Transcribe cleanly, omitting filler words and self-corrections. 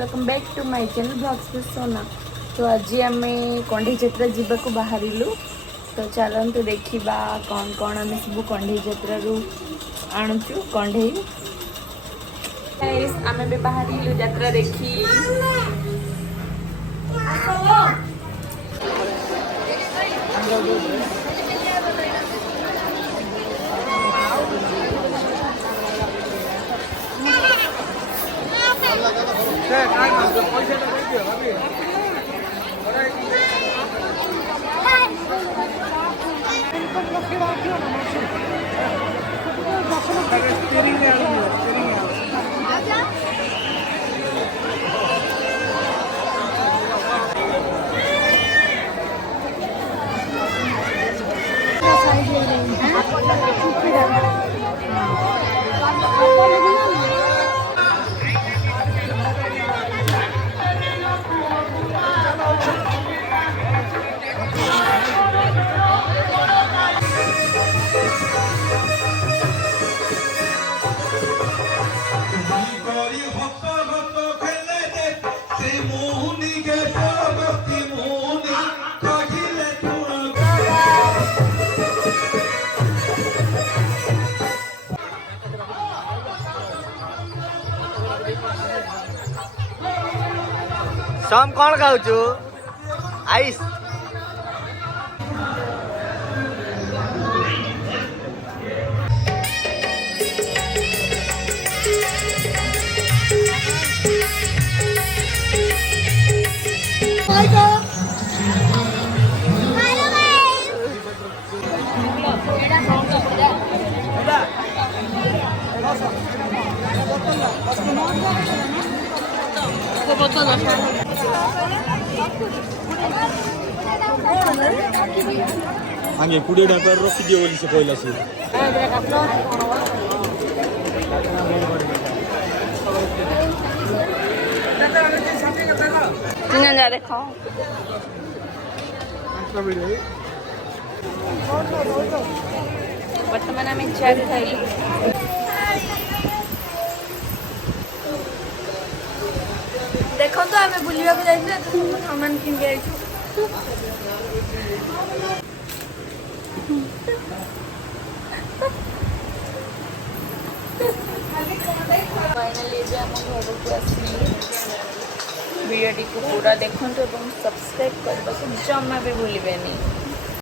Welcome back to my channel blogs with Sona. तो आज आम कंढे यात्रा जावाक बाहरिलु। तो चलते देखा कौन कौन आम सब कंढे यात्रा आणुचु कंढे। आम भी बाहरिलु यात्रा देखी। सम कौन खाऊ आइस हंगे 20 टाइम रखिदियो बोली से कहला से देखो बर्तमान आम चाट खाई। देखो तो आम बुलवा को जाइए तो सामान किन के फाइनली आम घर को आसली। वीडियो को पूरा देखो और सब्सक्राइब करने को जमा भी भूलिए।